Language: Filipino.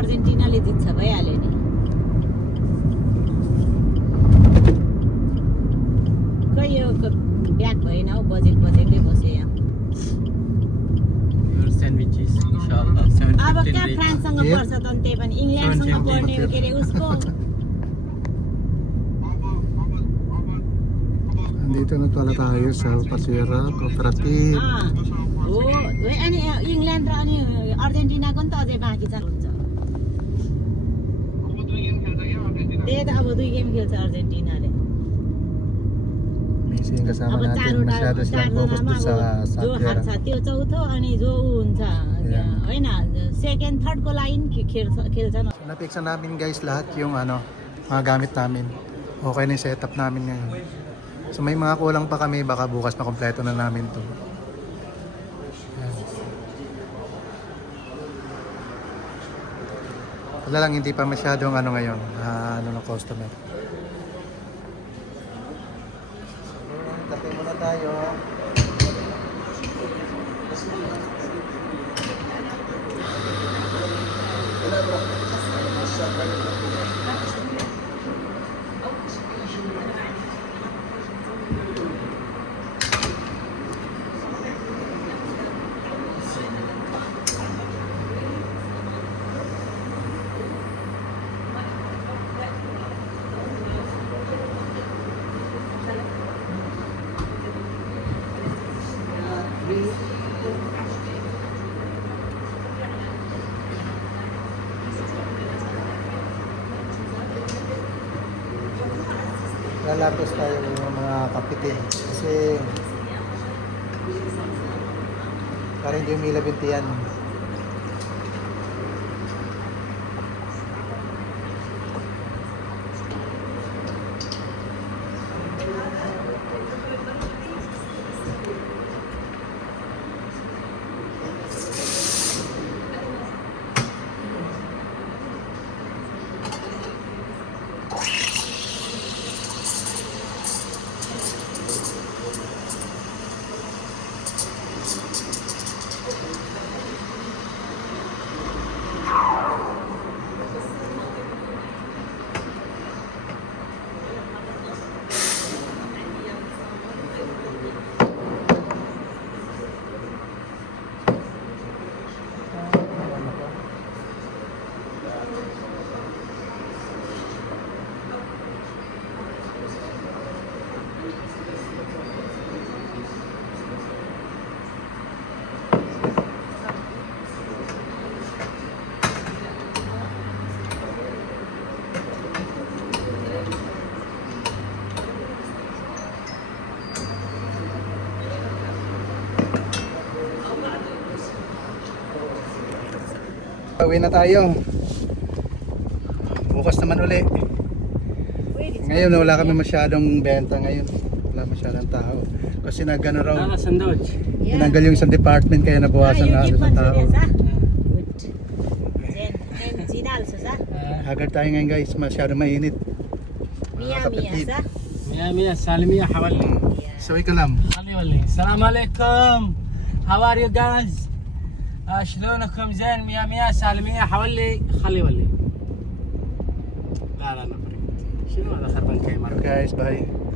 अर्जेन्टिनाले जित्छ भइहाल्यो नि खै यो ब्याक भएन हौ बजेकै बसे यहाँ Sandwiches, inshallah. अब कहाँ फ्रान्ससँग पर्छ त त्यही पनि इङ्ल्यान्डसँग पर्ने हो के अरे उसको Dito na pala tayo sa Pasira Cooperative. हो अनि इङ्ल्यान्ड र अनि अर्जेन्टिनाको नि त अझै बाँकी छ हुन्छ त्यही त अब 2 गेम खेल्छ अर्जेन्टिनाले Messi yung kasama अब natin. Masyado silang focus doon sa जो हार्छ Pera. त्यो चौथो अनि जो ऊ हुन्छ होइन सेकेन्ड थर्डको लागि खेल्छ न Napiksan namin guys lahat yung mga gamit namin. Okay na yung setup namin ngayon. So may mga kulang pa kami, baka bukas makompleto na namin to. Yan. Wala lang, hindi pa masyadong ngayon, ng customer. Kape muna tayo. Lalapos tayo ng mga kapitin kasi para hindi umilabinti yan. Uwi na tayo. Bukas naman uli. Ngayon wala kami masyadong benta ngayon. Wala masyadong tao. Kasi nagano raw. Tinanggal yung isang department kaya nabawasan na ng tao. Haggard tayo ngayon guys. Masyadong mainit. Mia salmiya hawali. Sawi ka lang. Assalamu alaikum. How are you guys? شلونكم زين مية سالمية حولي خلي ولي لا نفرق شنو هذا خربان كيمر Guys, bye.